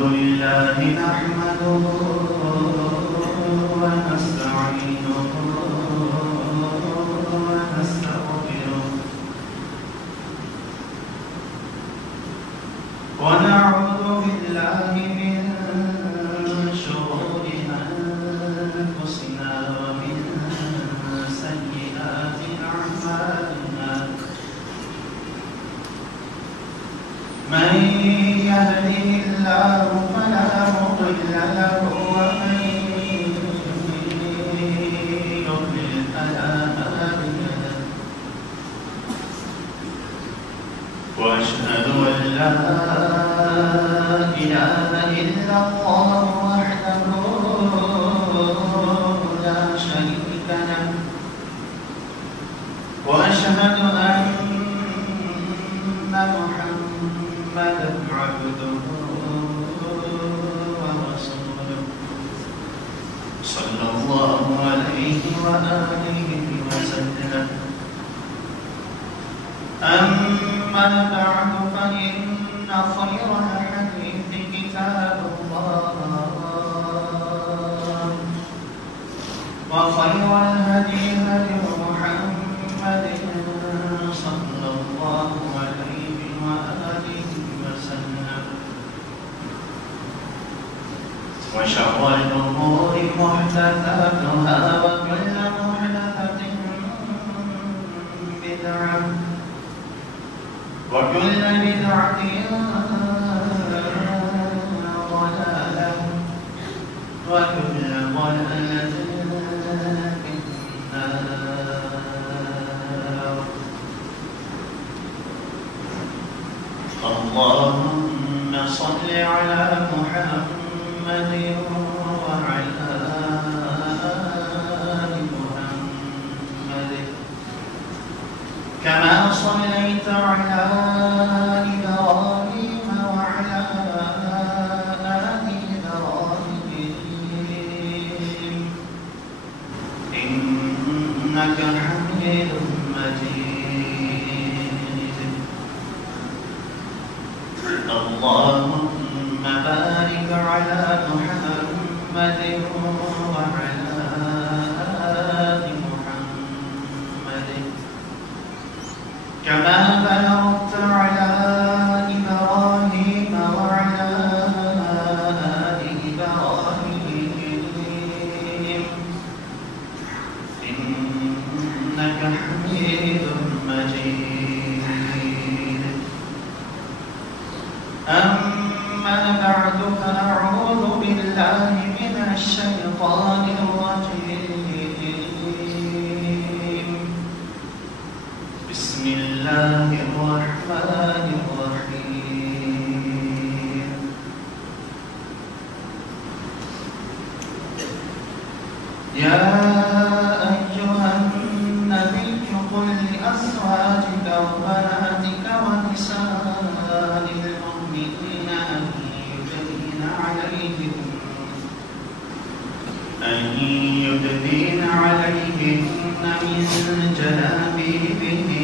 لله نحمده ونستعينه ونستغفره ونعوذ بالله من شرور أنفسنا ومن سيئات أعمالنا من يهده الله فلا مضل له ومن يضلل فلا هادي له وأشهد أن لا إله إلا الله وحده لا شريك له وأشهد أن محمدا عبده ورسوله صلى الله عليه وآله وسلم أما بعد فإن خير الحديث كتاب الله وخير الهدي هدي محمد صلى الله عليه وآله وسلم وشر الأمور محدثاتها وكل محدثة بدعة وكل بدعة ضلالة وكل ضلالة في النار. اللهم صل على محمد وعلى آل محمد كما صليت على إبراهيم وعلى آل إبراهيم إنك حميد مجيد. اللهم بارك على محمد وعلى آل محمد كما باركت على إبراهيم وعلى آل إبراهيم إنك حميد مجيد. أما بعد فأعوذ بالله من الشيطان الرجيم. بسم الله الرحمن الرحيم. يا أيها النبي قل لأزواجك وبناتك ونساء المؤمنين أن يدنين عليهن من جلابيبهن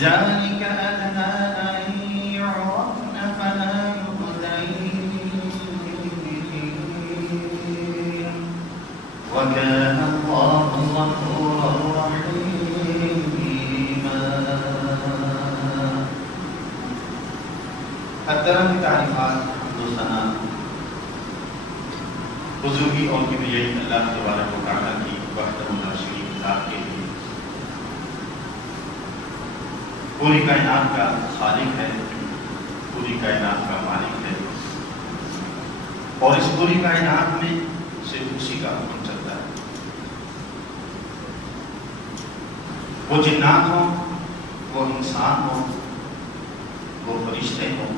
ذلك أدنى أن يعرفن فلا يؤذين وكان الله غفورا رحيما. حترم کی تعریفات دوستانہ بزرگی اور کبریائی اللہ تبارک و تعالیٰ کی وحدہ لا شریک ذات کے لیے. پوری کائنات کا خالق ہے، پوری کائنات کا مالک ہے، اور اس پوری کائنات میں صرف اسی کا حکم چلتا ہے. وہ جنات ہوں، وہ انسان ہوں، وہ فرشتے ہوں،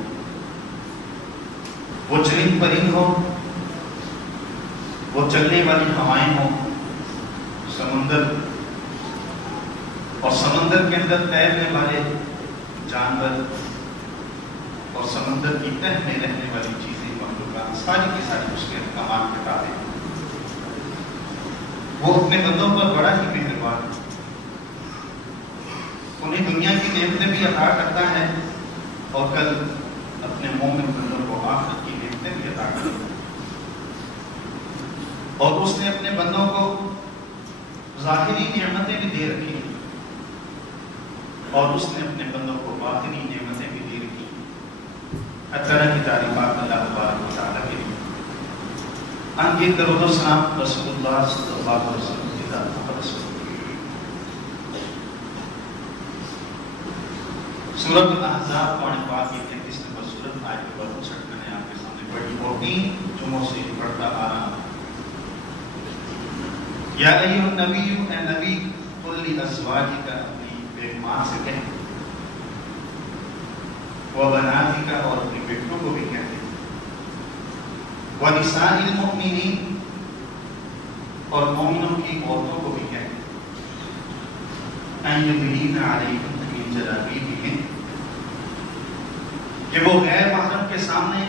وہ چرند پرند ہوں، وہ چلنے والی ہوائیں ہوں، سمندر اور سمندر کے اندر تیرنے والے جانور اور سمندر کی تہ میں رہنے والی چیزیں مخلوقات ساری کی ساری اس کے احکامات کے تابع. وہ اپنے بندوں پر بڑا ہی مہربان، انہیں دنیا کی نعمتیں بھی عطا کرتا ہے اور کل اپنے مومن بندوں کو آخرت کی نعمتیں بھی عطا کرتا ہے، اور اس نے اپنے بندوں کو ظاہری نعمتیں بھی دے رکھی ہیں، اور اس نے اپنے بندوں کو باطنی نعمتیں بھی دے رکھی ہیں۔ ہر طرح کی تعریفات اللہ تبارک و تعالیٰ کے لیے۔ ان یہ درود و سلام رسول اللہ صلی اللہ علیہ وسلم کی ذات پر رسول۔ سورۃ الاحزاب قرآن پاک کی 33 نمبر سورت آیت نمبر 59 میں نے آپ کے سامنے پڑھی اور 3 جمعوں سے پڑھتا آ رہا ہوں۔ یا ایھا النبی، اے نبی، قل لازواجک، اپنی بیگمات سے کہہ، وبناتک، اور اپنی بیٹوں کو بھی کہہ، ونساء المؤمنین، اور مومنوں کی عورتوں کو بھی کہہ، ان یدنین علیہن من جلابیبہن، کہ وہ غیر محرم کے سامنے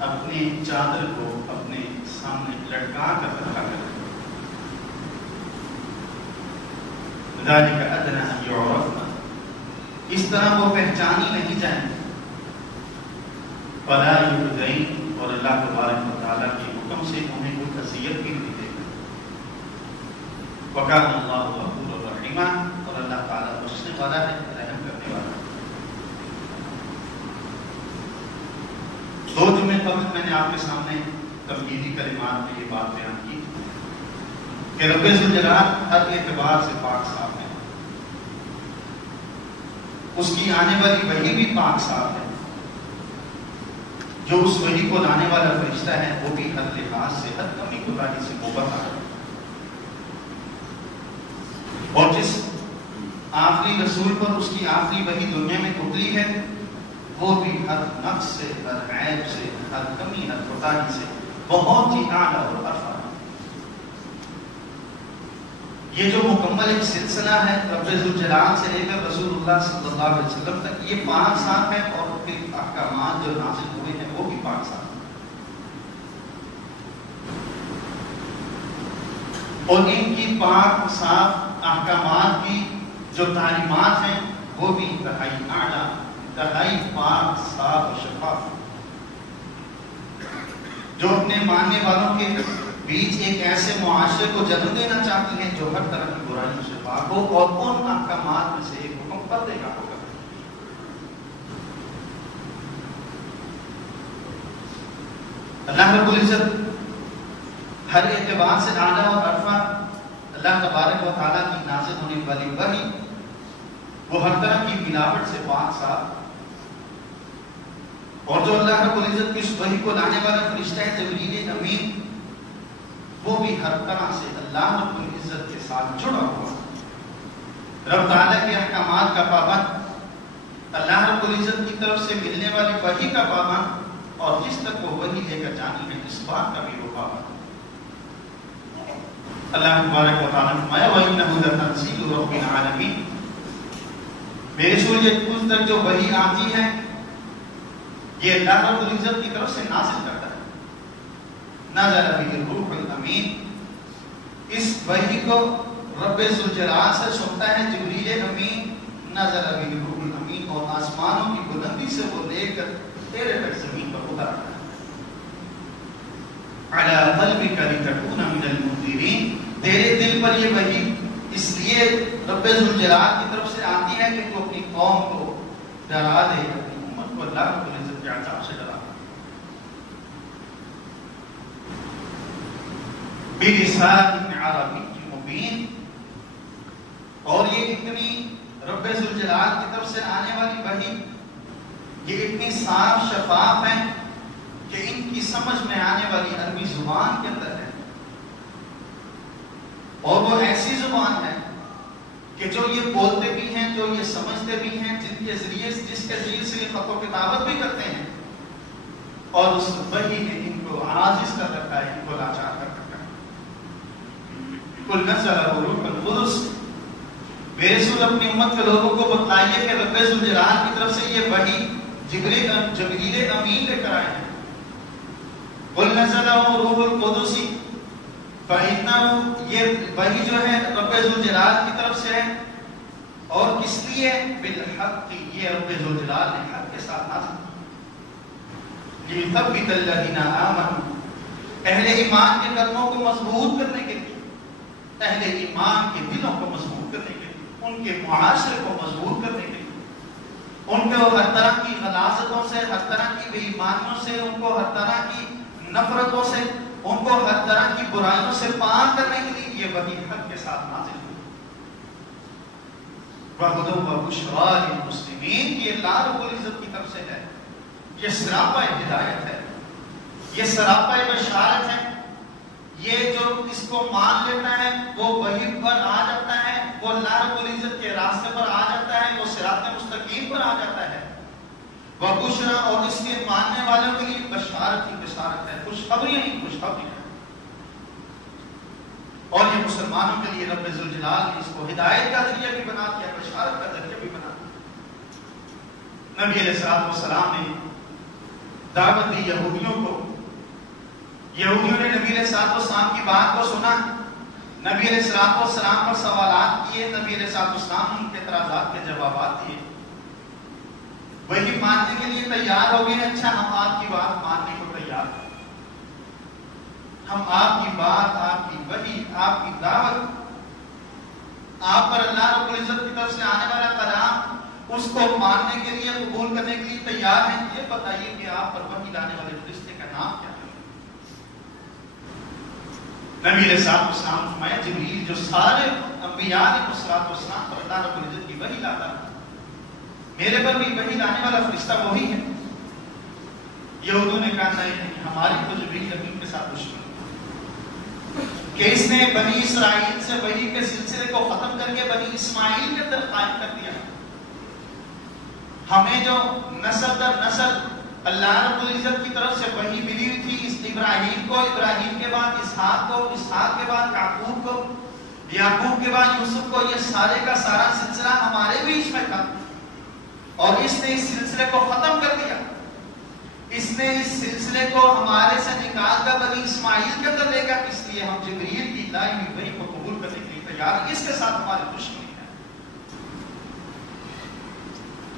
اپنے چادر کو اپنے سامنے لٹکا کر رکھا کرے۔ ذالک ادنی ان یعرفن، اس طرح وہ پہچانی نہیں جائیں، فلا یؤذین، اور اللہ تبارک و تعالیٰ کے حکم سے انہیں کوئی اذیت بھی نہیں دے گا۔ وکان اللہ غفورا رحیما، اور اللہ تعالیٰ بخشنے والا ہے، رحم کرنے والا ہے۔ 2 جمعے قبل میں نے آپ کے سامنے تمہیدی کلمات میں یہ بات بیان کی کہ رب ذوالجلال ہر اعتبار سے پاک صاف ہے، اس کی آنے والی وحی بھی پاک صاف ہے، جو اس وحی کو لانے والا فرشتہ ہے وہ بھی ہر لحاظ سے، ہر کمی کوتاہی سے محبت ہے، اور جس آخری رسول پر اس کی آخری وحی دنیا میں اتری ہے وہ بھی ہر نقص سے، ہر عیب سے، ہر کمی، ہر کوتاہی سے بہت ہی اعلیٰ اور ارفع ہے۔ یہ جو مکمل ایک سلسلہ ہے رب ذوالجلال سے لے کر رسول اللہ صلی اللہ علیہ وسلم تک، یہ پاک صاف ہے، اور پھر احکامات جو نازل ہوئے ہیں وہ بھی پاک صاف ہیں، اور ان کی پاک صاف احکامات کی جو تعلیمات ہیں وہ بھی انتہائی اعلیٰ، انتہائی پاک صاف و شفاف، جو اپنے ماننے والوں کے بیچ ایک ایسے معاشرے کو جنم دینا چاہتی ہیں جو ہر طرح کی برائیوں سے پاک ہو، اور ان احکامات میں سے ایک حکم پردے کا ہوگا۔ اللہ رب العزت ہر اعتبار سے اعلیٰ اور ارفع، اللہ تبارک و تعالیٰ کی نازل ہونے والی وحی وہ ہر طرح کی ملاوٹ سے پاک صاف، اور جو اللہ رب العزت کی اس وحی کو لانے والا فرشتہ ہے جبریل امین، وہ بھی ہر طرح سے اللہ رب العزت کے ساتھ جڑا ہوا، رب تعالیٰ کے احکامات کا پابند، اللہ رب العزت کی طرف سے ملنے والی وحی کا پابند، اور جس تک وہ وحی لے کر جانی ہے اس بات کا بھی وہ پابند۔ اللہ تبارک و تعالیٰ نے فرمایا وَإِنَّهُ لَتَنزِيلُ رَبِّ الْعَالَمِينَ، میرے رسول یہ تجھ تک جو وحی آتی ہے یہ اللہ رب العزت کی طرف سے نازل کرتا ہے۔ نازل بہ الروح الامین، اس وحی کو رب ذوالجلال سے سنتا ہے جبریل امین، نازل بہ الروح الامین، اور آسمانوں کی بلندی سے وہ لے کر تیرے تک زمین پر اتارتا ہے۔ علی قلبک لتکون من المنذرین، تیرے دل پر یہ وحی اس لیے رب ذوالجلال کی طرف سے آتی ہے کہ تو اپنی قوم کو ڈرا دے، اپنی امت کو اللہ رب العزت کے عذاب سے ڈرا دے۔ بلسان عربی مبین، اور یہ اتنی رب ذوالجلال کی طرف سے آنے والی وحی یہ اتنی صاف شفاف ہے کہ ان کی سمجھ میں آنے والی عربی زبان کے اندر ہے، اور وہ ایسی زبان ہے کہ جو یہ بولتے بھی ہیں، جو یہ سمجھتے بھی ہیں، جن کے ذریعے جس کے ذریعے سے یہ خط و کتابت بھی کرتے ہیں، اور اس وحی نے ان کو عاجز کر رکھا ہے، ان کو لاچار کر رکھا ہے۔ قل نزلہ روح القدس، میرے رسول اپنی امت کے لوگوں کو بتلائیے کہ رب ذوالجلال کی طرف سے یہ وحی جبریل امین لے کر آئے ہیں۔ قل نزلہ روح القدس، فإنہ، یہ وحی جو ہے رب ذوالجلال کی طرف سے ہے، اور کس لیے؟ بالحق، یہ رب ذوالجلال نے حق کے ساتھ نازل کی۔ لِيُثَبِّتَ الَّذِينَ آمَنُوا، اہل ایمان کے قدموں کو مضبوط کرنے کے لیے، اہل ایمان کے دلوں کو مضبوط کرنے کے لیے، ان کے معاشرے کو مضبوط کرنے کے لیے، ان کو ہر طرح کی غلاظتوں سے، ہر طرح کی بے ایمانیوں سے، ان کو ہر طرح کی نفرتوں سے، ان کو ہر طرح کی برائیوں سے پاک کرنے کے لیے یہ وحی حق کے ساتھ نازل ہوئی۔ وَهُدًى وَبُشْرَىٰ لِلْمُسْلِمِينَ، یہ اللہ رب العزت کی طرف سے ہے، یہ سراپا ہدایت ہے، یہ سراپا بشارت ہے۔ یہ جو اس کو مان لیتا ہے وہ وحی پر آ جاتا ہے، وہ اللہ رب العزت کے راستے پر آ جاتا ہے، وہ صراط مستقیم پر آ جاتا ہے۔ وَبُشْرَىٰ، اور اس کے ماننے والوں کے لیے بشارت ہی بشارت ہے، خوشخبری ہی خوشخبری ہے۔ اور یہ مسلمانوں کے لیے رب ذوالجلال نے اس کو ہدایت کا ذریعہ بھی بنا دیا، بشارت کا ذریعہ بھی بنا دیا۔ نبی علیہ السلام نے دعوت دی یہودیوں کو، یہودیوں نے نبی علیہ السلام کی بات کو سنا، نبی علیہ السلام پر سوالات کیے، نبی علیہ السلام ان کے اعتراضات کے جوابات دیے، وہی ماننے کے لیے تیار ہو گئے۔ اچھا، ہم آپ کی بات ماننے کو تیار ہیں، ہم آپ کی بات، آپ کی وحی، آپ کی دعوت، آپ پر اللہ رب العزت کی طرف سے آنے والا کلام، اس کو ماننے کے لیے، قبول کرنے کے لیے تیار ہیں۔ یہ بتائیے کہ آپ پر وحی لانے والے فرشتے کا نام کیا ہے؟ نبی علیہ السلام فرمایا جبریل، جو سارے انبیاء علیہ السلام پر اللہ رب العزت کی وحی لاتا ہے، میرے پر بھی وحی لانے والا فرشتہ وہی ہے۔ یہودوں نے کہا نہیں، ہماری تو جبریل امین کے ساتھ دشمنی کہ اس نے بنی اسرائیل سے وحی کے سلسلے کو ختم کر کے بنی اسماعیل کے اندر قائم کر دیا۔ ہمیں جو نسل در نسل اللہ رب العزت کی طرف سے وحی ملی ہوئی تھی، اس ابراہیم کو، ابراہیم کے بعد اسحاق کو، اسحاق کے بعد یعقوب کو، یعقوب کے بعد یوسف کو، یہ سارے کا سارا سلسلہ ہمارے بیچ میں تھا، اور اس نے اس سلسلے کو ختم کر دیا۔ اس نے اس سلسلے کو ہمارے سے نکال کر بنی اسماعیل کے اندر لے گا، اس لیے ہم جبریل کی لائی ہوئی وحی کو قبول کرنے کے لیے تیار ہیں، اس کے ساتھ ہماری دشمنی ہے۔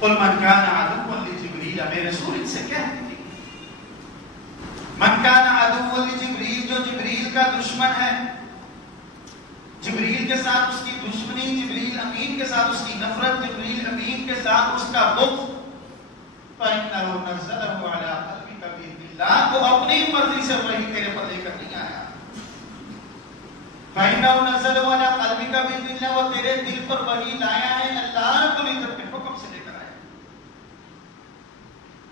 قل من کان عدوا لجبریل، میرے رسول ان سے کہہ دیجیے، من کان عدوا لجبریل، جو جبریل کا دشمن ہے، جبریل کے ساتھ اس کی دشمنی، جبریل امین کے ساتھ اس کی نفرت، جبریل امین کے ساتھ اس کا بغض، فَإِنَّهُ نَزَّلَهُ عَلَىٰ قَلْبِكَ بِإِذْنِ اللَّهِ، وہ اپنی مرضی سے وحی تیرے پر لے کر نہیں آیا۔ فَإِنَّهُ نَزَّلَهُ عَلَىٰ قَلْبِكَ بِإِذْنِ اللَّهِ، وہ تیرے دل پر وحی لایا ہے اللہ رب العزت کے حکم سے لے کر آیا۔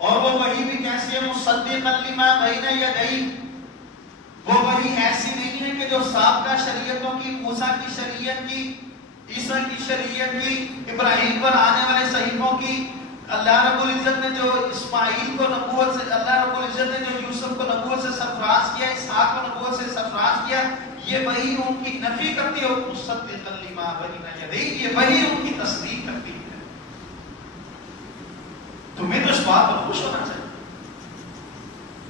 اور وہ وحی بھی کیسی ہے؟ مُصَدِّقًا لِمَا بَيْنَ يَدَيْهِ، وہ وحی ایسی نہیں ہے کہ جو سابقہ شریعتوں کی، موسیٰ کی شریعت کی، عیسیٰ کی شریعت کی، ابراہیم پر آنے والے صحیفوں کی، اللہ رب العزت نے جو اسماعیل کو نبوت سے، اللہ رب العزت نے جو یوسف کو نبوت سے سرفراز کیا، اسحاق کو نبوت سے سرفراز کیا، یہ وحی ان کی نفی کرتی ہے، مصدقا لما بین یدیہ، یہ وحی ان کی تصدیق کرتی ہے۔ تمہیں تو اس بات پر خوش ہونا چاہیے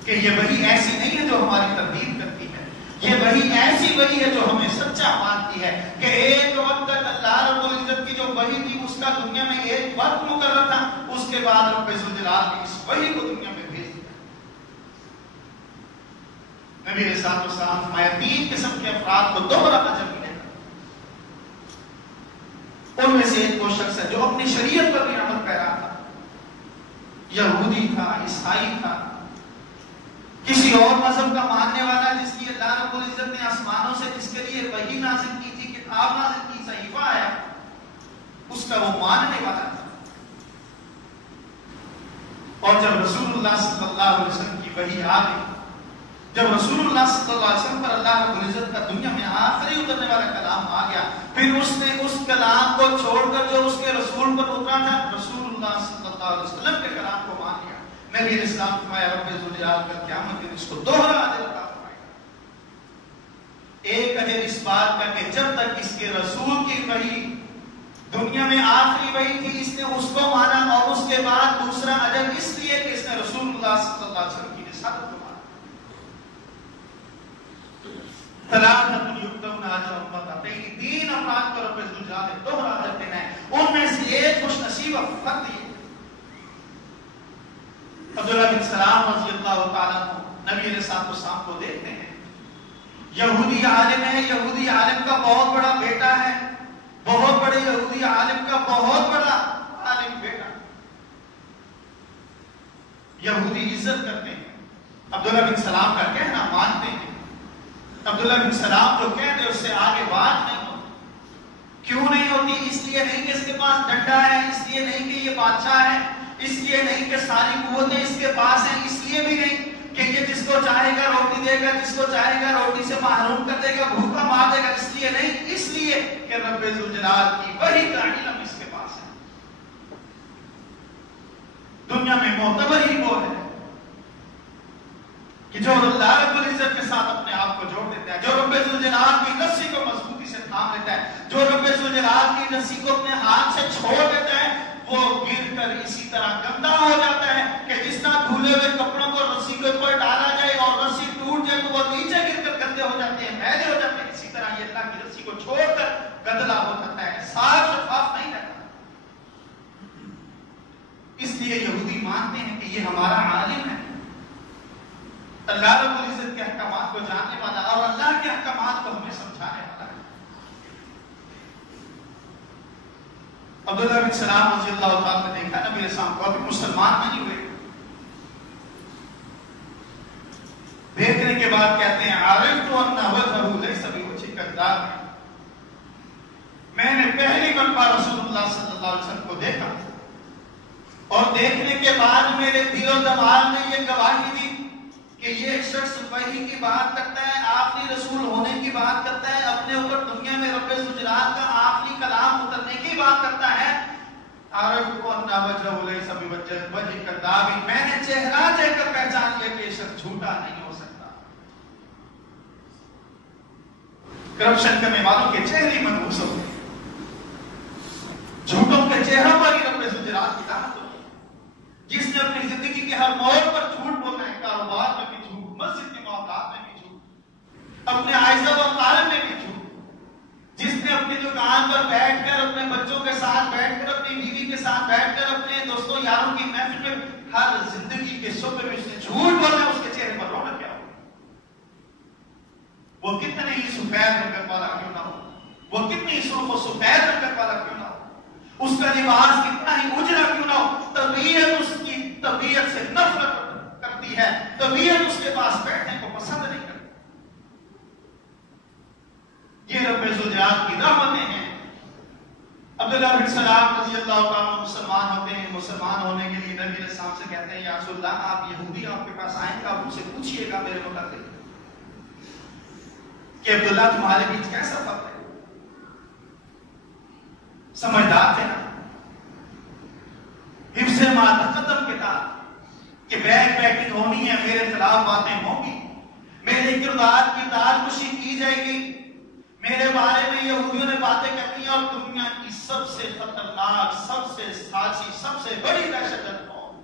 کہ یہ وحی ایسی نہیں ہے جو ہماری تردید کرتی ہے، یہ وحی ایسی وحی ہے جو ہمیں سچا مانتی ہے کہ ایک وقت تک اللہ رب العزت کی جو وحی تھی اس کا دنیا میں ایک وقت مقرر تھا، اس کے بعد رب ذوالجلال نے اس وحی کو دنیا میں بھیج دیا۔ نبی علیہ السلام فرمایا 3 قسم کے افراد کو دوہرا اجر ملے گا۔ ان میں سے ایک وہ شخص ہے جو اپنی شریعت پر بھی عمل پیرا تھا، یہودی تھا، عیسائی تھا، کسی اور مذہب کا ماننے والا، جس کی اللہ رب العزت نے آسمانوں سے جس کے لیے وحی نازل کی تھی، کتاب نازل کی، صحیفہ آیا، اس کا وہ ماننے والا تھا۔ اور جب رسول اللہ صلی اللہ علیہ وسلم کی وحی آ گئی، جب رسول اللہ صلی اللہ علیہ وسلم پر اللہ رب العزت کا دنیا میں آخری اترنے والا کلام آ گیا، پھر اس نے اس کلام کو چھوڑ کر جو اس کے رسول پر اترا تھا، رسول اللہ صلی اللہ علیہ وسلم کے کلام کو مان لیا۔ نبی علیہ السلام فرمایا رب ذوالجلال کا قیامت کے دن اس کو دوہرا اجر عطا فرمائے گا۔ ایک اجر اس بات کا کہ جب تک اس کے رسول کی وحی دنیا میں آخری وحی تھی، اس نے اس کو مانا، اور اس کے بعد دوسرا اجر اس لیے کہ اس نے رسول اللہ صلی اللہ علیہ وسلم کی رسالت کو مانا۔ ثلاثۃ یؤتون اجرهم مرتين، 3 افراد کو رب ذوالجلال نے دوہرا اجر دینا ہے، ان میں سے ایک خوش نصیب فرد یہ عبداللہ بن سلام رضی اللہ تعالیٰ عنہ نبی علیہ السلام کو دیکھتے ہیں، یہودی عالم ہے، یہودی عالم کا بہت بڑا بیٹا ہے، بہت بڑے یہودی عالم کا بہت بڑا عالم بیٹا، یہودی عزت کرتے ہیں، عبداللہ بن سلام کا کہنا مانتے ہیں، عبداللہ بن سلام جو کہتے ہیں اس سے آگے بات نہیں ہوتی۔ کیوں نہیں ہوتی؟ اس لیے نہیں کہ اس کے پاس ڈنڈا ہے، اس لیے نہیں کہ یہ بادشاہ ہے، اس لیے نہیں کہ ساری قوتیں اس کے پاس ہیں، اس لیے بھی نہیں کہ یہ جس کو چاہے گا روٹی دے گا، جس کو چاہے گا روٹی سے محروم کر دے گا، بھوکا مار دے گا، اس لیے نہیں، اس لیے کہ رب ذوالجلال کی وحی کا علم اس کے پاس ہے۔ دنیا میں معتبر ہی وہ ہے کہ جو اللہ رب العزت کے ساتھ اپنے آپ کو جوڑ دیتا ہے، جو رب ذوالجلال کی رسی کو مضبوطی سے تھام لیتا ہے، جو رب ذوالجلال کی رسی کو اپنے ہاتھ سے چھوڑ دیتا ہے، وہ گر کر اسی طرح گندا ہو جاتا ہے کہ جس طرح دھلے ہوئے کپڑوں کو رسی کے اوپر ڈالا جائے اور رسی ٹوٹ جائے تو وہ نیچے گر کر گندے ہو جاتے ہیں، میلے ہو جاتے ہیں، اسی طرح یہ اللہ کی رسی کو چھوڑ کر گندلا ہو جاتا ہے، صاف شفاف نہیں رہتا۔ اس لیے یہودی مانتے ہیں کہ یہ ہمارا عالم ہے، اللہ رب العزت کے احکامات کو جاننے والا اور اللہ کے احکامات کو ہمیں سمجھانے والا ہے۔ عبداللہ بن سلام رضی اللہ تعالیٰ نے دیکھا نبی علیہ السلام کو، ابھی مسلمان نہیں ہوئے، دیکھنے کے بعد کہتے ہیں عارفت ان وجهه ليس بوجه كذاب، میں نے پہلی مرتبہ رسول اللہ صلی اللہ علیہ وسلم کو دیکھا اور دیکھنے کے بعد میرے دل و دماغ نے یہ گواہی دی کہ یہ شخص وحی کی بات کرتا ہے، آخری رسول ہونے کی بات کرتا ہے، اپنے اوپر دنیا میں رب ذوالجلال کا آخری کلام اترنے کی بات کرتا ہے۔ عارف ان وجهه ليس بوجه كذاب، میں نے چہرہ دیکھ کر پہچان لیا کہ یہ شخص جھوٹا نہیں ہو سکتا۔ کرپشن کرنے والوں کے چہرے منحوس ہوتے ہیں، جھوٹوں کے چہروں پر ہی رب ذوالجلال کی طاقت ہوتی ہے۔ جس نے اپنی زندگی کے ہر موڑ پر جھوٹ بولنا ہے، کاروبار میں بھی جھوٹ، مسجد کے معاملات میں بھی جھوٹ، اپنے عائزہ و اقارب میں بھی جھوٹ، جس نے اپنی دکان پر بیٹھ کر اپنے بچوں کے ساتھ بیٹھ کر اپنی بیوی کے ساتھ بیٹھ کر اپنے دوستوں یاروں کی محفل میں ہر زندگی کے شعبے میں اس نے جھوٹ بولا، اس کے چہرے پر رونق کیا ہو، وہ کتنے ہی سفید رنگ والا کیوں نہ ہو، وہ کتنی سرخ و سفید رنگ والا کیوں نہ ہو، اس کا لباس کتنا ہی اجرا کیوں نہ ہو، طبیعت اس کی طبیعت سے نفرت کرتی ہے، طبیعت اس کے پاس بیٹھنے کو پسند نہیں کرتی۔ یہ رب ذوالجلال کی رحمتیں ہیں۔ عبداللہ بن سلام رضی اللہ عنہ مسلمان ہوتے ہیں، مسلمان ہونے کے لیے نبی علیہ السلام سے کہتے ہیں یا رسول اللہ آپ یہودی آپ کے پاس آئیں گے، آپ ان سے پوچھئے گا میرے متعلق کہ عبداللہ تمہارے بیچ کیسا فرق ہے، سمجھدار تھے نا، حفظ ما تقدم کتاب کہ بیک بیٹنگ ہونی ہے، میرے خلاف باتیں ہوں گی، میرے کردار کی تارکشی کی جائے گی، میرے بارے میں یہودیوں نے باتیں کرنی ہیں، اور دنیا کی سب سے خطرناک، سب سے سازی، سب سے بڑی دہشت گرد قوم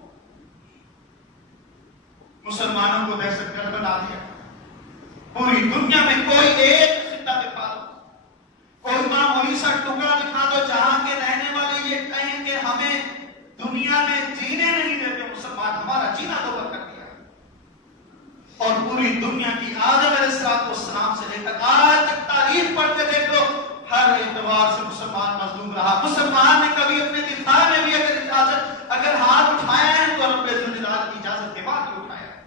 مسلمانوں کو دہشت گرد بنا دیا۔ پوری دنیا میں کوئی ایک خطہ دکھا دو، کوئی معمولی سا ٹکڑا دکھا دو جہاں کے رہنے والے یہ کہیں کہ ہمیں دنیا میں جینے نہیں دیتے مسلمان، ہمارا جینا دو کر دیا۔ اور پوری دنیا کی آدم علیہ السلام سے لے کر آج تک تاریخ پڑھ کے دیکھ لو، ہر اعتبار سے مسلمان مظلوم رہا۔ مسلمان نے کبھی اپنے دفاع میں بھی اگر ہاتھ اٹھایا ہے تو رب ذوالجلال کی اجازت کے بعد ہی اٹھایا ہے۔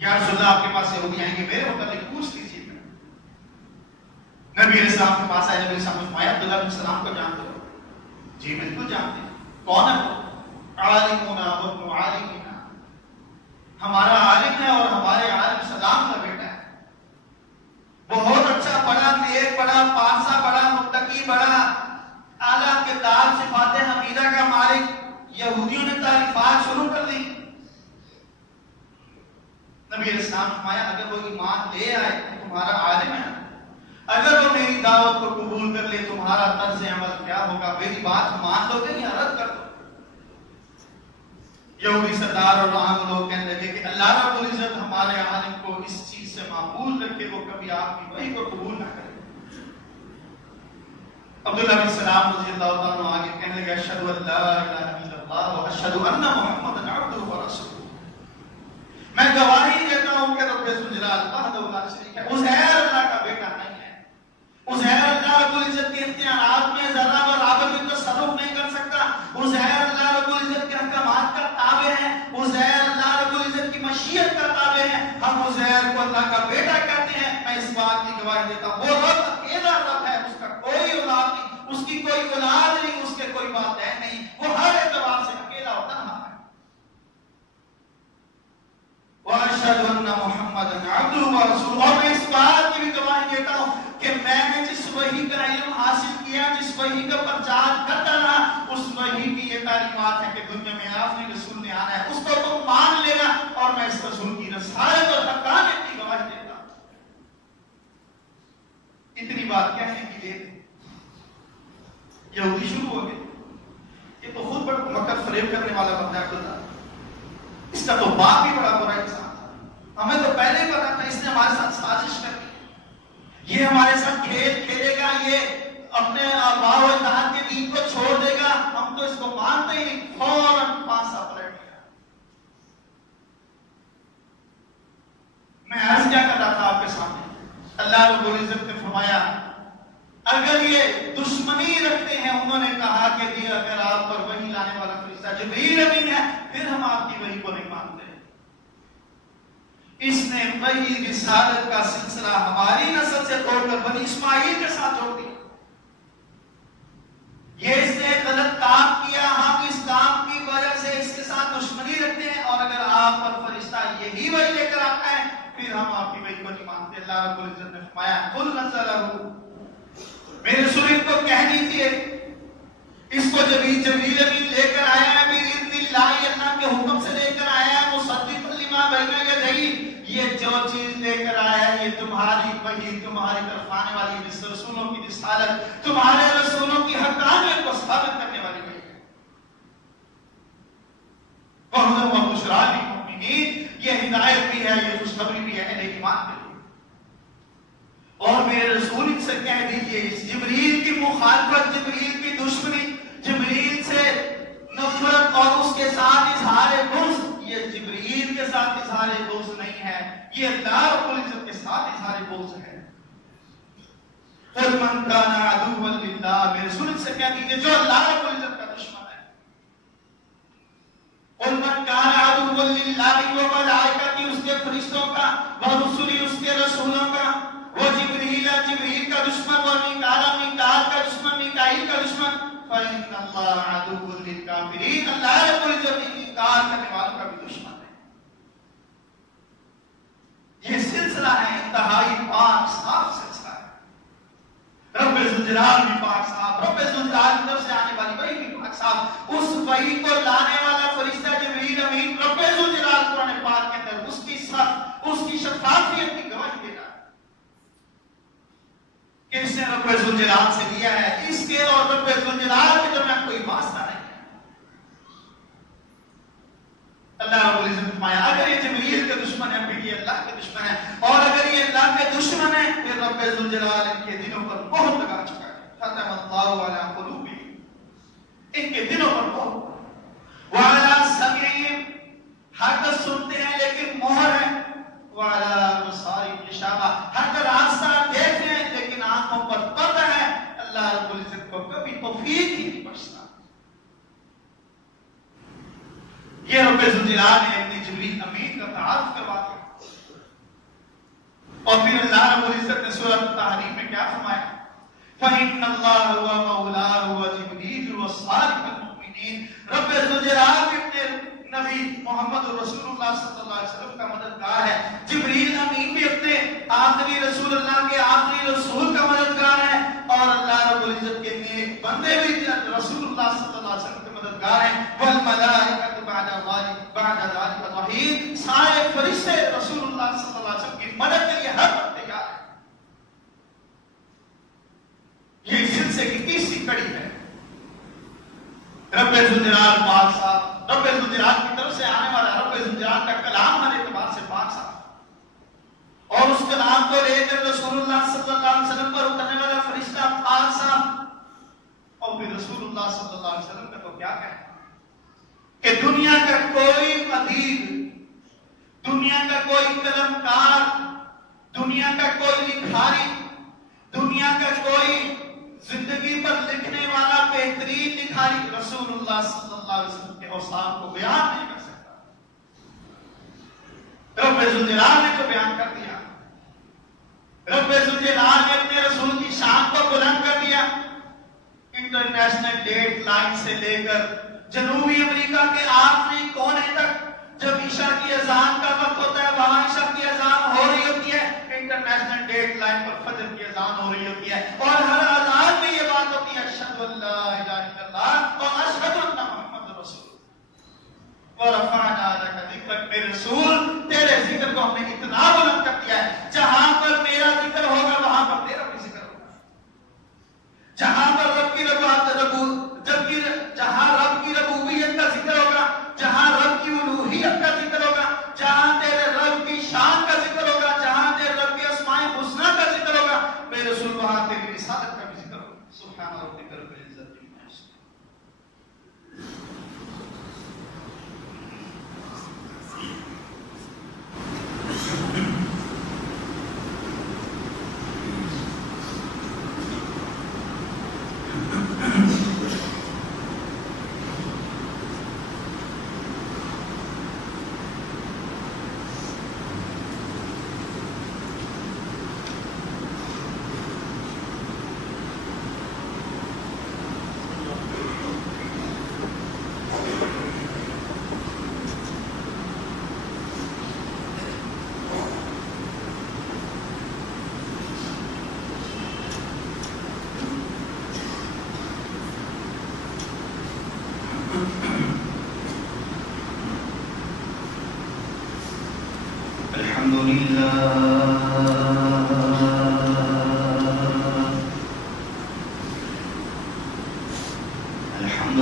یا رسول اللہ آپ کے پاس یہودی آئیں گے، میرے متعلق پوچھ لیجیے۔ نبی علیہ السلام کے پاس آئے، نبی علیہ السلام نے فرمایا عبداللہ بن سلام کو جانتے ہو؟ جی بالکل جانتے ہیں۔ کون ہے وہ؟ عالمنا وابن عالمنا، ہمارا عالم ہے اور ہمارے عالم سلام کا بیٹا ہے، بہت اچھا، بڑا نیک، بڑا پارسا، بڑا متقی، بڑا اعلیٰ کردار، صفات حمیدہ کا مالک۔ یہودیوں نے تعریفات شروع کر دی۔ نبی علیہ السلام نے فرمایا اگر وہ ایمان لے آئے تو تمہارا عالم ہے، اگر وہ میری دعوت کو قبول کر لے تمہارا طرز عمل کیا ہوگا؟ میری بات مان لو گے یا رد کر دو؟ یہودی سردار اور عام لوگ کہنے لگے کہ اللہ رب العزت ہمارے عالم کو اس چیز سے معقول رکھے، وہ کبھی آپ کی وحی کو قبول نہ کرے۔ عبداللہ بن سلام رضی اللہ عنہ آگے کہنے لگا اشہد ان لا الہ الا اللہ و اشہد ان محمد عبدہ و رسولہ، میں گواہی دیتا ہوں کہ رب ذوالجلال وحدہ لا شریک ہے عزیر اللہ کا بیٹا نہیں ہے، عزیر اللہ رب العزت کے اختیارات میں ذرہ برابر بھی تصرف نہیں کر سکتا، عزیر اللہ رب العزت کے احکامات کا تابع ہے، عزیر اللہ رب العزت کی مشیت کا تابع ہے، ہم عزیر کو اللہ کا بیٹا کہتے ہیں۔ میں اس بات کی گواہی دیتا ہوں وہ رب اکیلا رب ہے، اس کا کوئی اولاد نہیں، اس کی کوئی اولاد نہیں، اس کے کوئی والدین نہیں، وہ ہر اعتبار سے اکیلا اور تنہا ہے۔ وَأَشْهَدُ أَنَّ مُحَمَّدًا عَبْدُهُ وَرَسُولُهُ، اور میں اس بات کی بھی گواہی دیتا ہوں کہ میں نے جس وحی کا علم حاصل کیا، جس وحی کا پرچار کرتا رہا، اس وحی کی یہ تعلیمات ہے کہ دنیا میں آخری رسول نے آنا ہے، اس کو تم مان لینا، اور میں اس رسول کی رسالت اور حقانیت کی گواہی دیتا ہوں۔ اتنی بات کہنے کی لیے یہودی شروع ہو گئے، یہ تو خود بڑا مکر فریب کرنے والا بندہ ہے عبداللہ، اس کا تو باپ بھی بڑا برا انسان تھا، ہمیں تو پہلے ہی پتا تھا اس نے ہمارے ساتھ سازش کر دی، یہ ہمارے ساتھ کھیل کھیلے گا، یہ اپنے آباء و اجداد کے دین کو چھوڑ دے گا، ہم تو اس کو مانتے ہی نہیں، فوراً پانسا پلٹ گیا۔ میں عرض کیا کر رہا تھا آپ کے سامنے، اللہ رب العزت نے فرمایا اگر یہ دشمنی رکھتے ہیں، انہوں نے کہا کہ جی اگر آپ پر وحی لانے والا فرشتہ جبرائیل امین ہے پھر ہم آپ کی وحی کو نہیں مانتے۔ اس نے وحی رسالت کا سلسلہ ہماری نسل سے توڑ کر بنی اسماعیل کے ساتھ جوڑ دیا۔ یہ اس نے غلط کام کیا، ہم اس کام کی وجہ سے اس کے ساتھ دشمنی رکھتے ہیں، اور اگر آپ پر فرشتہ یہی وحی لے کر آتا ہے پھر ہم آپ کی وحی کو نہیں مانتے۔ اللہ رب العزت نے فرمایا قل نزلہ، میرے رسول کو کہہ دیجئے اس کو جبرائیل امین لے کر آیا ہے، باذن اللہ، اللہ کے حکم سے لے کر آیا ہے، مصدقا لما بین یدیہ، یہ جو چیز لے کر آیا ہے یہ تمہاری وحی، تمہاری طرف آنے والی رسولوں کی رسالت، تمہارے رسولوں کی حقانیت کو ثابت کرنے والی وحی ہے۔ وَهُدًى وَبُشْرَىٰ لِلْمُؤْمِنِينَ، یہ ہدایت بھی ہے، یہ خوشخبری بھی ہے اہل ایمان کے لیے۔ اور میرے رسول سے کہہ دیجئے اس جبرائیل کی مخالفت، جبرائیل کی دشمنی، جبرائیل سے نفرت اور اس کے ساتھ اظہار بغض، یہ جبرائیل کے ساتھ اظہار بغض نہیں ہے، یہ اللہ رب العزت کے ساتھ اظہار بغض ہے۔ قُلْ مَنْ كَانَ عَدُوًّا لِلَّهِ، میرے رسول سے کہہ دیجئے جو اللہ رب العزت کا دشمن ہے۔ قُلْ مَنْ كَانَ عَدُوًّا لِلَّهِ وَمَلَائِكَتِهِ، اس کے فرشتوں کا، وَرُسُلِهِ، اس کے رسولوں کا، وہ جبرائیل کا دشمن، اور میکائیل کا دشمن، میکائیل کا دشمن، فَإِنَّ اللَّهَ عَدُوٌّ لِلْكَافِرِينَ، اللہ رب العزت انکار کرنے والوں کا بھی دشمن ہے۔ یہ سلسلہ ہے انتہائی پاک صاف سلسلہ ہے، رب ذوالجلال بھی پاک صاف، رب ذوالجلال کی طرف سے آنے والی وحی بھی پاک صاف، اس وحی کو لانے والا فرشتہ جبرائیل امین رب ذوالجلال قرآن پاک کے اندر اس کی صف، اس کی شفافیت کی گواہی دے رہا ہے کہ اس نے رب ذوالجلال سے لیا ہے، اس کے اور رب ذوالجلال کے درمیان کوئی واسطہ نہیں ہے۔ اللہ رب العزت نے فرمایا اگر یہ جبرائیل کے دشمن ہے پھر یہ اللہ کے دشمن ہے، اور اگر یہ اللہ کے دشمن ہے پھر رب ذوالجلال ان کے دلوں پر مہر لگا چکا ہے۔ ختم اللہ علی قلوبہم، ان کے دلوں پر مہر، وعلی سمعہم، حق سنتے ہیں لیکن مہر ہے، وعلی ابصارہم غشاوہ، حق راستہ دیکھتے ہیں لیکن آنکھوں پر پردہ ہے۔ اللہ رب العزت کو کبھی توفیق ہی نہیں بخشتا۔ یہ رب ذوالجلال نے اپنی جبرائیل امین کا تعارف کروا دیا، اور پھر اللہ رب العزت نے سورۃ التحریم میں کیا فرمایا؟ فَإِنَّ اللَّهَ هُوَ مَوْلَاهُ وَجِبْرِيلُ وَصَالِحُ الْمُؤْمِنِينَ، رب ذوالجلال بھی اپنے نبی محمد رسول اللہ صلی اللہ علیہ وسلم کا مددگار ہے، جبرائیل امین بھی اپنے آخری رسول اللہ کے آخری رسول کا مددگار ہے، اور اللہ رب العزت کے نیک بندے بھی رسول اللہ صلی اللہ علیہ وسلم کے مددگار ہیں۔ وَالْمَلَائِكَةُ بعد ذلك ظهير، سارے فرشتے رسول اللہ صلی اللہ علیہ وسلم کی مدد کے لیے ہر وقت تیار ہیں۔ یہ سلسلے کی تیسری کڑی ہے، رب ذوالجلال پاک صاحب، رب ذوالجلال کی طرف سے آنے والا رب ذوالجلال کا کلام ہر اعتبار سے پاک صاحب، اور اس کلام کو لے کر رسول اللہ صلی اللہ علیہ وسلم پر اترنے والا فرشتہ پاک صاحب، دنیا کا کوئی قلم کار، دنیا کا کوئی لکھاری، دنیا کا کوئی زندگی پر لکھنے والا بہترین لکھاری رسول اللہ صلی اللہ علیہ وسلم کے اوصاف کو بیان نہیں کر سکتا۔ رب ذوالجلال نے تو بیان کر دیا، رب ذوالجلال نے اپنے رسول کی شان کو بلند کر دیا۔ انٹرنیشنل ڈیٹ لائن سے لے کر جنوبی امریکہ کے آخری کونے تک جب عشاء کی اذان کا وقت ہوتا ہے، وہاں عشاء کی اذان ہو رہی ہوتی ہے، انٹرنیشنل ڈیٹ لائن پر فجر کی اذان ہو رہی ہوتی ہے، اور ہر اذان میں یہ بات ہوتی ہے اشہد ان لا الہ الا اللہ و اشہد ان محمد رسول اللہ ورفعنا لک ذکرک۔ میرے رسول تیرے ذکر کو ہم نے اتنا بلند کر دیا ہے، جہاں پر میرا ذکر ہوگا وہاں پر تیرا بھی ذکر ہوگا، جہاں پر رب کی جہاں رب کی ربوبیت کا ذکر ہوگا، جہاں رب کی الوہیت کا ذکر ہوگا، جہاں تیرے رب کی شان کا ذکر ہوگا، جہاں تیرے رب کی اسماء الحسنی کا ذکر ہوگا، میرے رسول وہاں تیری رسالت کا بھی ذکر ہوگا۔ سبحان ربک رب العزت عما یصفون۔ الحمد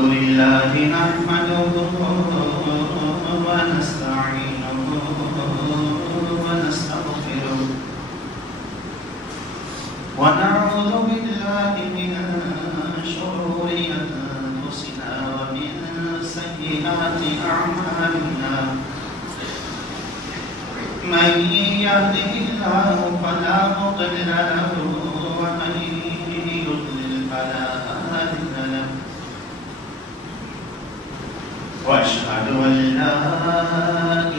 لله نحمده ونستعينه ونستغفره ونعوذ بالله من شرور أنفسنا ومن سيئات أعمالنا، من يهده الله فلا مضل له ومن يضلل فلا هادي له، وأشهد أن لا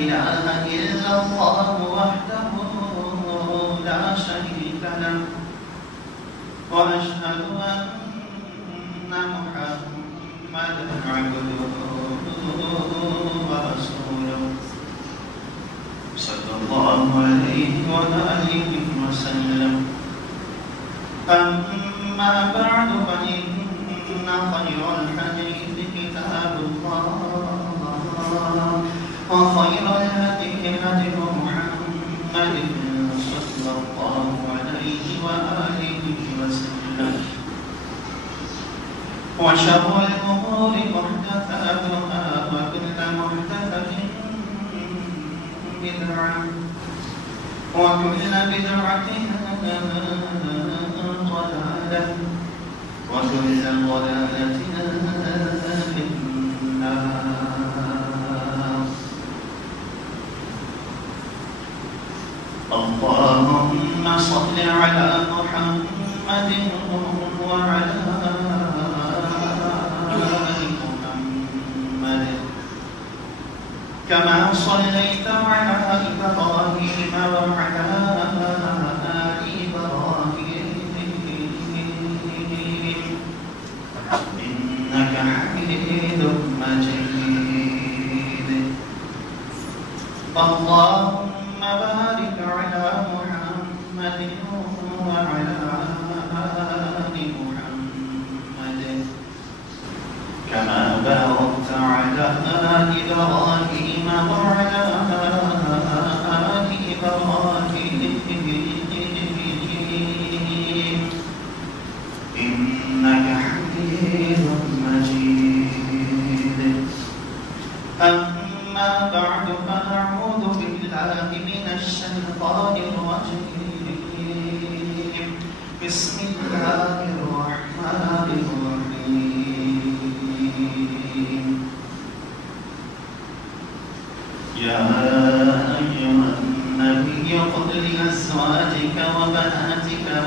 إله إلا الله وحده لا شريك له، وأشهد أن محمدا عبده ورسوله صلى الله عليه وآله وسلم. أما بعد فإن خير الحديث كتاب الله، وخير الهدي هدي محمد صلى الله عليه وآله وسلم، وشر الأمور محدثاتها، وكل محدثة بدعة، وكل بدعة ضلالة، وكل ضلالة في النار. اللهم صل على محمد وعلى آل محمد كما صليت على إبراهيم وعلى آل إبراهيم إنك حميد مجيد. اللهم بارك على محمد وعلى آل محمد كما باركت على إبراهيم وعلى آل إبراهيم إنك حميد مجيد. أما بعد فأعوذ بالله من الشيطان الرجيم. بسم الله الرحمن الرحيم.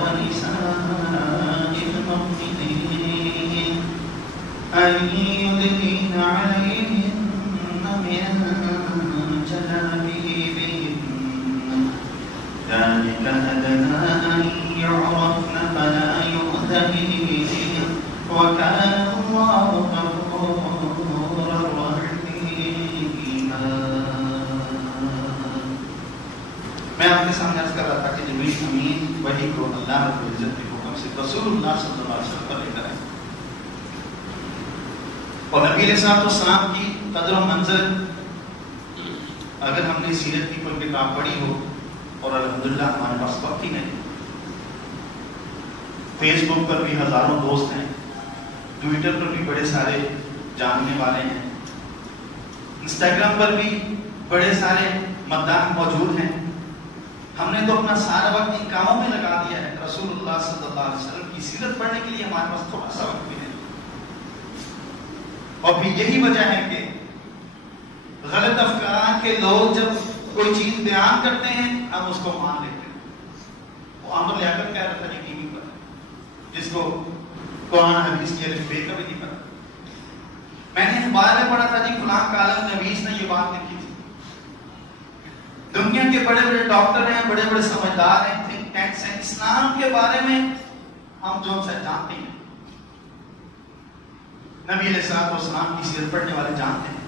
ونساء المؤمنين أن يدنين عليهن من جلابيبهن ذلك أدنى أن يعرفن فلا يؤذين وكان الله غفورا رحيما. میں آپ کے سامنے عرض کر رہا تھا کہ جبریل امین وحی کو اللہ رب العزت کے حکم سے رسول اللہ صلی اللہ علیہ وسلم پر لے کر آئے، اور نبی علیہ السلام کی قدر و منزل اگر ہم نے سیرت کی کوئی کتاب پڑھی ہو، اور الحمدللہ ہمارے پاس وقت ہی نہیں، فیس بک پر بھی ہزاروں دوست ہیں، ٹویٹر پر بھی بڑے سارے جاننے والے ہیں، انسٹاگرام پر بھی بڑے سارے مداح موجود ہیں، ہم نے تو اپنا سارا وقت ان کاموں میں لگا دیا ہے. رسول اللہ صلی اللہ علیہ وسلم کی سیرت پڑھنے کے لیے ہمارے پاس تھوڑا سا وقت بھی نہیں، اور پھر یہی وجہ ہے کہ غلط افکار کے لوگ جب کوئی چیز بیان کرتے ہیں ہم اس کو مان لیتے ہیں. وہ عامر لیاقت کہہ رہا تھا جی ٹی وی پر، جس کو قرآن حدیث کی الف بے کا بھی نہیں پتا. میں نے اخبار میں پڑھا تھا جی فلاں کالم نویس نے یہ بات لکھی تھی. دنیا کے بڑے بڑے ڈاکٹر ہیں، بڑے بڑے سمجھدار ہیں، تھنک ٹینکس ہیں، اسلام کے بارے میں ہم جو سے جانتے ہیں، نبی علیہ السلام کی سیرت پڑھنے والے جانتے ہیں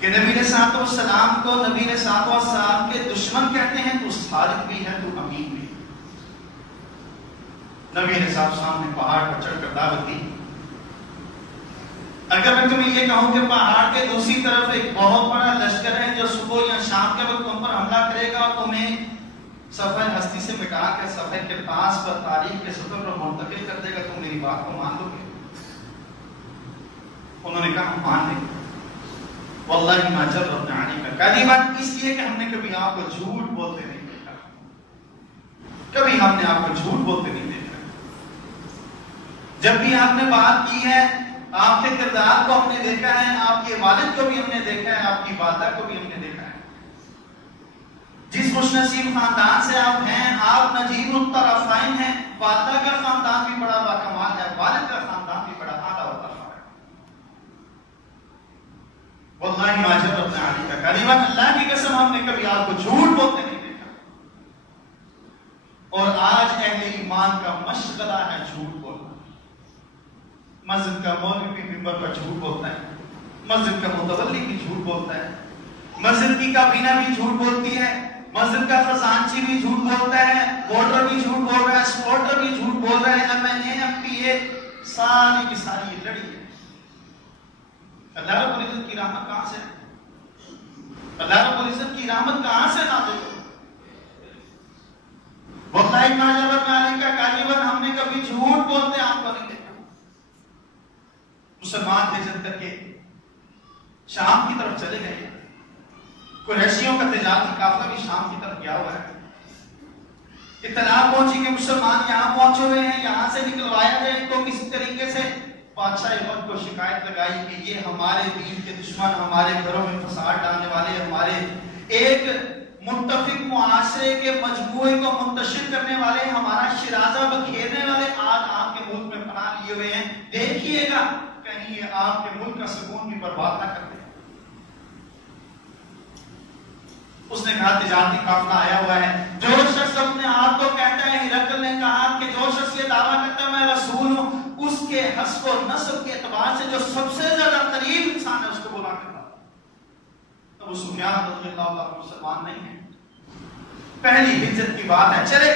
کہ نبی علیہ السلام کو نبی علیہ السلام کے دشمن کہتے ہیں. تو صادق بھی ہے، تو امین بھی ہے. نبی علیہ السلام نے پہاڑ پر چڑھ کر دعوت دی. اگر میں تمہیں یہ کہوں کہ پہاڑ کے دوسری طرف ایک بہت بڑا لشکر ہے جو صبح یا شام کے وقت تم پر حملہ کرے گا اور تمہیں صفحہ ہستی سے مٹا کر صفحہ کرتاس پر تاریخ کے صفحے پر منتقل کر دے گا، تم میری بات کو مان لو گے؟ انہوں نے کہا ہم مان لیں گے. واللہ ما جربنا علیک کذبا، اس لیے کہ ہم نے کبھی آپ کو جھوٹ بولتے نہیں دیکھا، کبھی ہم نے آپ کو جھوٹ بولتے نہیں دیکھا. جب بھی آپ نے بات کی ہے آپ کے کردار کو ہم نے دیکھا ہے، آپ کے والد کو بھی ہم نے دیکھا ہے، آپ کی والدہ کو بھی ہم نے دیکھا ہے. جس خوش نصیب خاندان سے آپ ہیں، آپ نجیب الطرفین ہیں. والدہ کا خاندان بھی بڑا باکمال ہے، والد کا خاندان بھی بڑا اعلیٰ و ترفع ہے. واللہ ما جربنا علیک کذبا، اللہ کی قسم ہم نے کبھی آپ کو جھوٹ بولتے نہیں دیکھا. اور آج اہل ایمان کا مشغلہ ہے جھوٹ بولنا. مسجد کا مولوی بھی منبر پر جھوٹ بولتا ہے، مسجد کا متولی بھی جھوٹ بولتا ہے، مسجد کی کابینہ بھی جھوٹ بولتی ہے، مسجد کا خزانچی بھی جھوٹ بولتا ہے، ووٹر بھی جھوٹ بول رہا ہے، سپورٹر بھی جھوٹ بول رہا ہے، MNA MPA ساری کی ساری یہ لڑی ہے. اللہ رب العزت کی رحمت کہاں سے ہے؟ اللہ رب العزت کی رحمت کہاں سے نازل ہوئی؟ واللہ ما جربنا علیک کذبا، ہم نے کبھی جھوٹ بولتے آپ کو نہیں دیکھا. مسلمان ہجرت کر کے شام کی طرف چلے گئے، قریشیوں کا تجارتی قافلہ بھی شام کی طرف گیا ہوا ہے. اطلاع پہنچی کہ مسلمان یہاں پہنچے ہوئے ہیں، یہاں سے نکلوایا جائے. تو کسی طریقے سے بادشاہ وقت کو شکایت لگائی کہ یہ ہمارے دین کے دشمن، ہمارے گھروں میں فساد ڈالنے والے، ہمارے ایک متفق معاشرے کے مجموعے کو منتشر کرنے والے، ہمارا شرازہ بکھیرنے والے آج آپ کے ملک میں پناہ لیے ہوئے ہیں. دیکھیے گا کہیں یہ آپ کے ملک کا سکون بھی برباد نہ کر دیں. اس نے کہا تجارتی قافلہ آیا ہوا ہے. جو شخص اپنے آپ کو کہتا ہے، ہرقل نے کہا کہ جو شخص یہ دعویٰ کرتا ہے میں رسول ہوں، اس کے حسب و نسب کے اعتبار سے جو سب سے زیادہ قریب انسان ہے اس کو بلا کرتا. ابو سفیان رضی اللہ عنہ مسلمان نہیں ہے. پہلی ہجرت کی بات ہے، چلے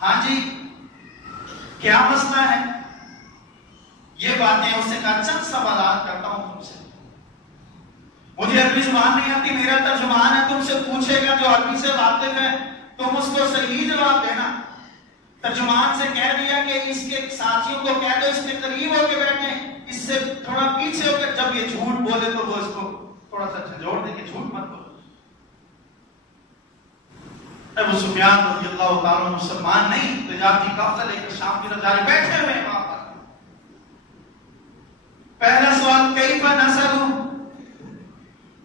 ہاں جی کیا مسئلہ ہے؟ یہ باتیں اس سے کہا چند سوالات کرتا ہوں تم سے. مجھے عربی زبان نہیں آتی، میرا ترجمان ہے، تم سے پوچھے گا جو عربی سے واقف ہے، تم اس کو صحیح جواب دینا. ترجمان سے کہہ دیا کہ اس کے ساتھیوں کو کہہ دو اس کے قریب ہو کے بیٹھیں، اس سے تھوڑا پیچھے ہو کے جب یہ جھوٹ بولے تو وہ اس کو تھوڑا سا جھنجھوڑ دیں کہ جھوٹ مت بولو. ابو سفیان رضی اللہ تعالیٰ مسلمان نہیں، تجارتی قافلہ لے کر شام کی طرف جا رہے، بیٹھے ہوئے ہیں وہاں پر. پہلا سوال کیف نسلہ،